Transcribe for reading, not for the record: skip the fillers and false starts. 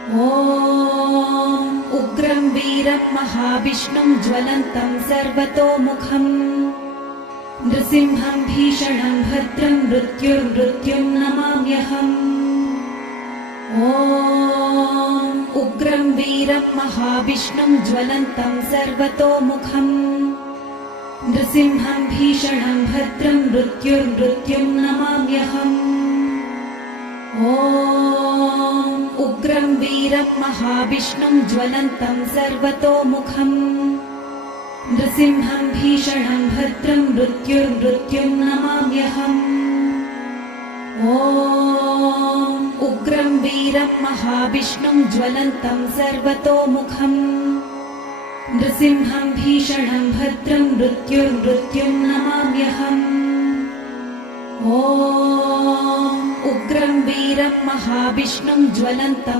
ॐ उग्रं वीरं महाविष्णुं ज्वलन्तं सर्वतोमुखं नृसिंहं भीषणं भद्रं मृत्युर्मृत्युं नमाम्यहम्। ॐ उग्रं वीरं महाविष्णुं ज्वलन्तं सर्वतोमुखं नृसिंहं भीषणं भद्रं मृत्युर्मृत्युं नमाम्यहम्। ॐ उग्रं वीरं महाविष्णुं ज्वलन्तं सर्वतोमुखं नृसिंहं भीषणं भद्रं मृत्युर्मृत्युं नमाम्यहम्। ॐ उग्रं वीरं महाविष्णुं ज्वलन्तं सर्वतोमुखं नृसिंहं भीषणं भद्रं मृत्युर्मृत्युं नमाम्यहम्। ॐ उग्रं वीरं महाविष्णुं ज्वलन्तं